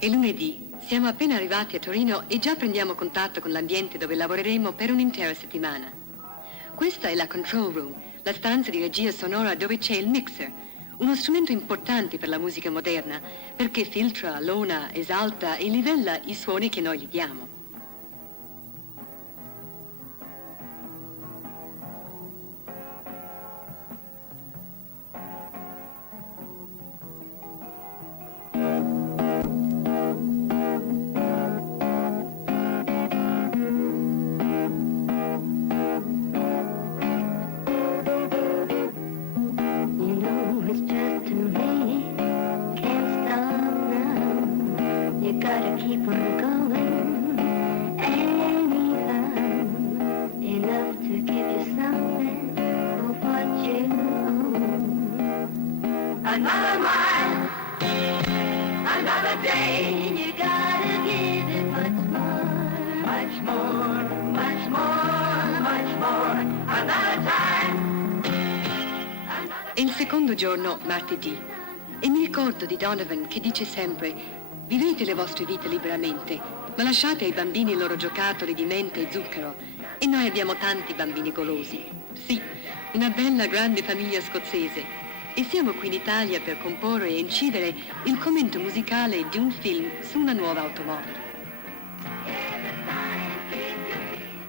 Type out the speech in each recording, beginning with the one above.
È lunedì, siamo appena arrivati a Torino e già prendiamo contatto con l'ambiente dove lavoreremo per un'intera settimana. Questa è la control room, la stanza di regia sonora dove c'è il mixer, uno strumento importante per la musica moderna, perché filtra, lona, esalta e livella i suoni che noi gli diamo. È il secondo giorno, martedì, e mi ricordo di Donovan che dice sempre: vivete le vostre vite liberamente, ma lasciate ai bambini i loro giocattoli di menta e zucchero. E noi abbiamo tanti bambini golosi. Sì, una bella grande famiglia scozzese. E siamo qui in Italia per comporre e incidere il commento musicale di un film su una nuova automobile.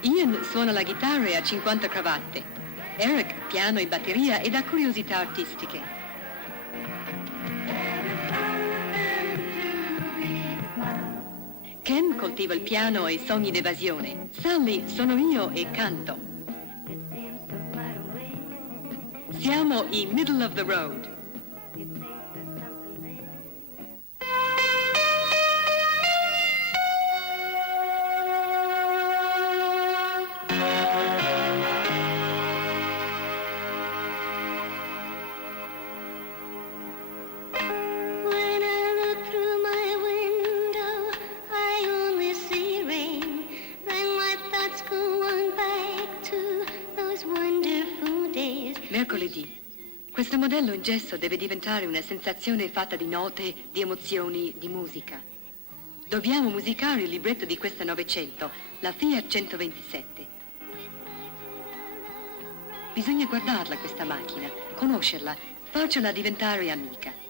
Ian suona la chitarra e ha 50 cravatte. Eric piano e batteria ed ha curiosità artistiche. Ken coltiva il piano e sogni d'evasione. Sally sono io e canto. Siamo in middle of the road. Mercoledì. Questo modello in gesso deve diventare una sensazione fatta di note, di emozioni, di musica. Dobbiamo musicare il libretto di questa 900, la Fiat 127. Bisogna guardarla questa macchina, conoscerla, farcela diventare amica.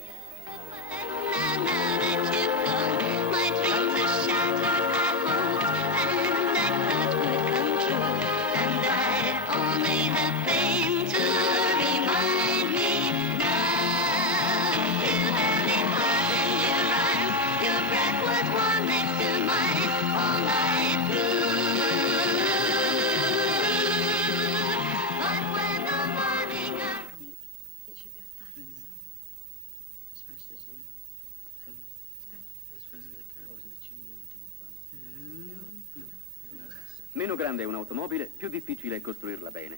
Meno grande è un'automobile, più difficile è costruirla bene,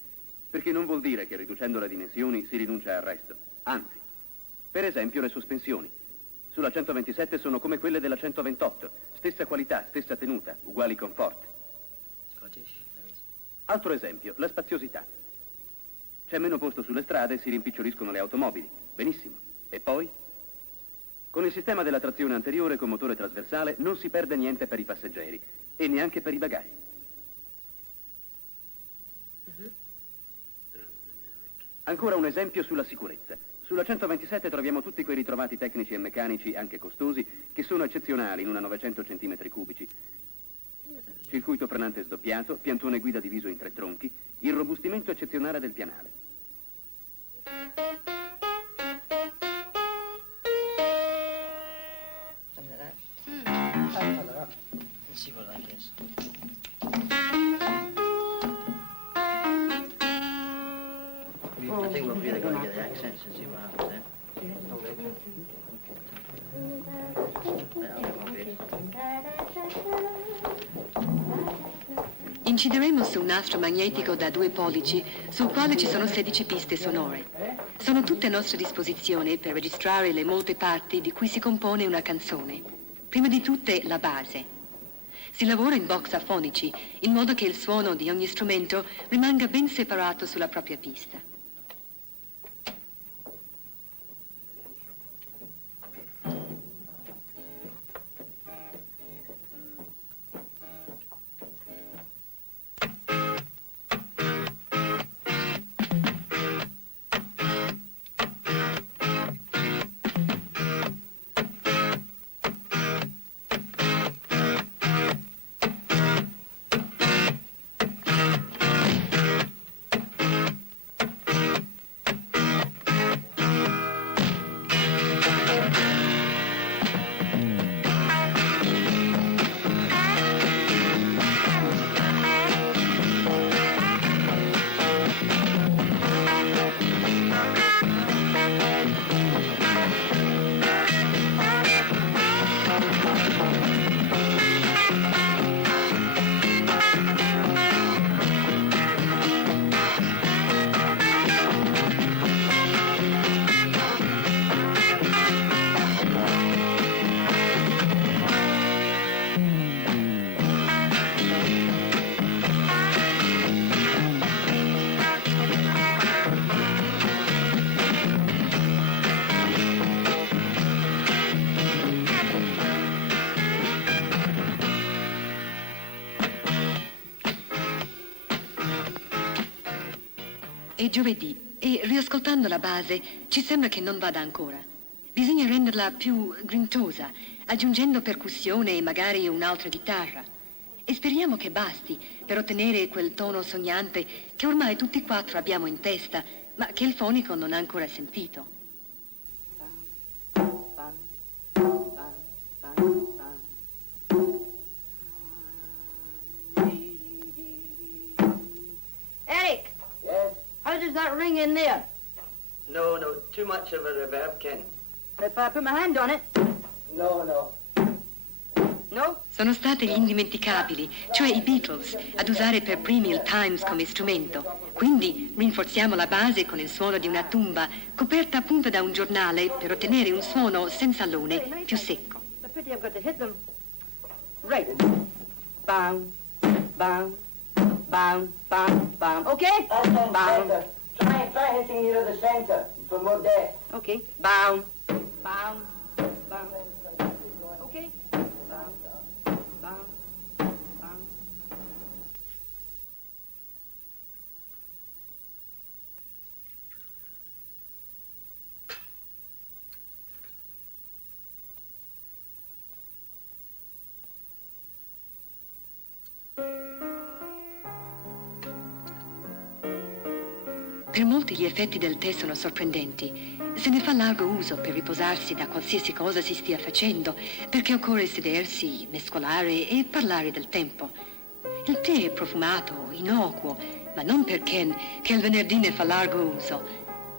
perché non vuol dire che riducendo le dimensioni si rinuncia al resto. Anzi, per esempio le sospensioni. Sulla 127 sono come quelle della 128, stessa qualità, stessa tenuta, uguali comfort. Altro esempio, la spaziosità. C'è meno posto sulle strade e si rimpiccioliscono le automobili. Benissimo. E poi? Con il sistema della trazione anteriore con motore trasversale non si perde niente per i passeggeri e neanche per i bagagli. Ancora un esempio sulla sicurezza. Sulla 127 troviamo tutti quei ritrovati tecnici e meccanici, anche costosi, che sono eccezionali in una 900 centimetri cubici. Circuito frenante sdoppiato, piantone guida diviso in 3 tronchi, il robustimento eccezionale del pianale. Let's see what that is. I think we'll really got to get the accents and see what happens there. Incideremo su un nastro magnetico da 2 pollici sul quale ci sono 16 piste sonore. Sono tutte a nostra disposizione per registrare le molte parti di cui si compone una canzone. Prima di tutte la base. Si lavora in box afonici, in modo che il suono di ogni strumento rimanga ben separato sulla propria pista. è giovedì e riascoltando la base ci sembra che non vada ancora. Bisogna renderla più grintosa, aggiungendo percussione e magari un'altra chitarra. E speriamo che basti per ottenere quel tono sognante che ormai tutti e quattro abbiamo in testa, ma che il fonico non ha ancora sentito. Eric! Yes? How does that ring in there? No, too much of a reverb, Ken. If I put my hand on it? No. No? Sono stati gli indimenticabili, cioè i Beatles, ad usare per primi il Times come strumento. Quindi rinforziamo la base con il suono di una tumba, coperta appunto da un giornale, per ottenere un suono senza allone, più secco. It's a pity I've got to hit them. Right. Bam, bam, bam, bam, bam. Okay? Bam. Try hitting near the center for more depth. Okay. Bam, bam, bam. Okay? Bam, bam, bam. Per molti gli effetti del tè sono sorprendenti. Se ne fa largo uso per riposarsi da qualsiasi cosa si stia facendo, perché occorre sedersi, mescolare e parlare del tempo. Il tè è profumato, innocuo, ma non per Ken, che il venerdì ne fa largo uso.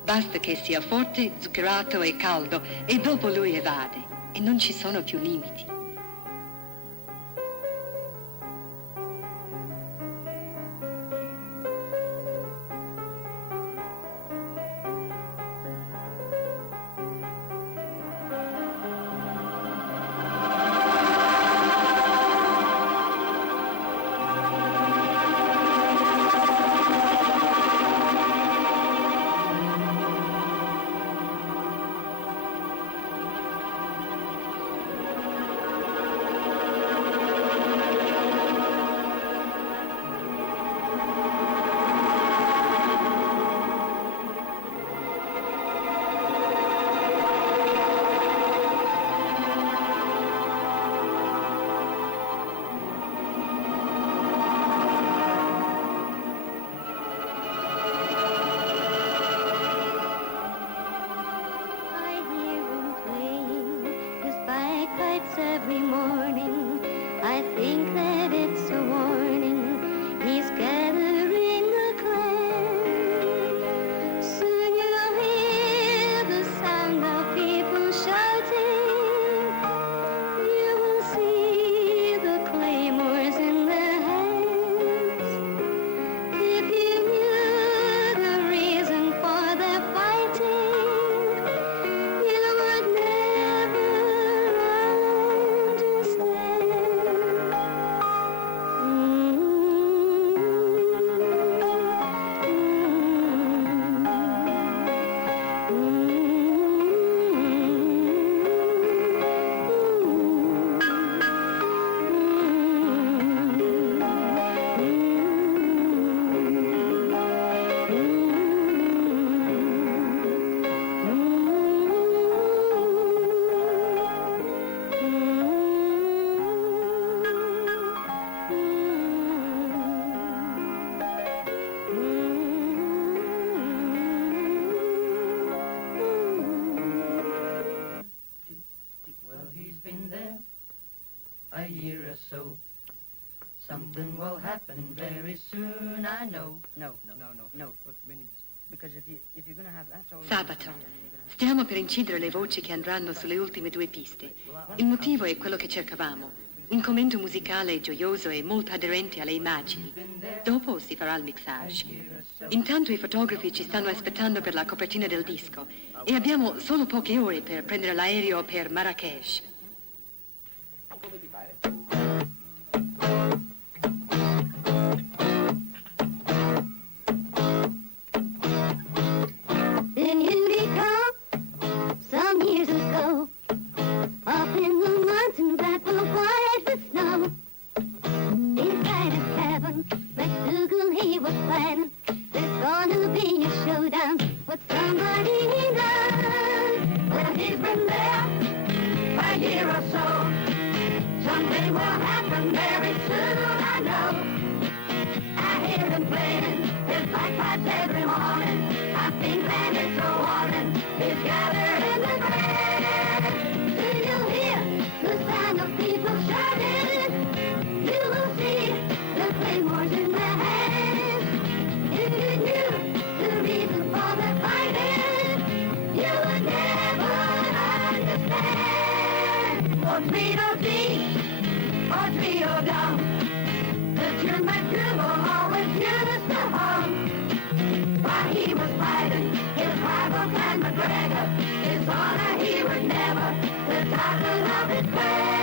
Basta che sia forte, zuccherato e caldo, e dopo lui evade, e non ci sono più limiti. Every morning, I think that it's a warning. He's gathering a clan. Soon you'll hear the sound of people shouting. You will see the claymores in their hands. If you knew the reason for their fighting, you would never Well, he's been there a year or so. Something will happen very soon, I know. No. Because if you're going to have... That's all. Sabato. Stiamo per incidere le voci che andranno sulle ultime due piste. Il motivo è quello che cercavamo. Un commento musicale gioioso e molto aderente alle immagini. Dopo si farà il mixage. Intanto i fotografi ci stanno aspettando per la copertina del disco e abbiamo solo poche ore per prendere l'aereo per Marrakesh. Then here we come, some years ago, up in the mountains that were white with snow. Inside a cabin, MacDougal he was planning, there's gonna be a or Tweedledee, or Tweedledum. The Jim McDougal always used to hum. While he was fighting his rival Clan McGregor, his honor he would never, the title of his clan.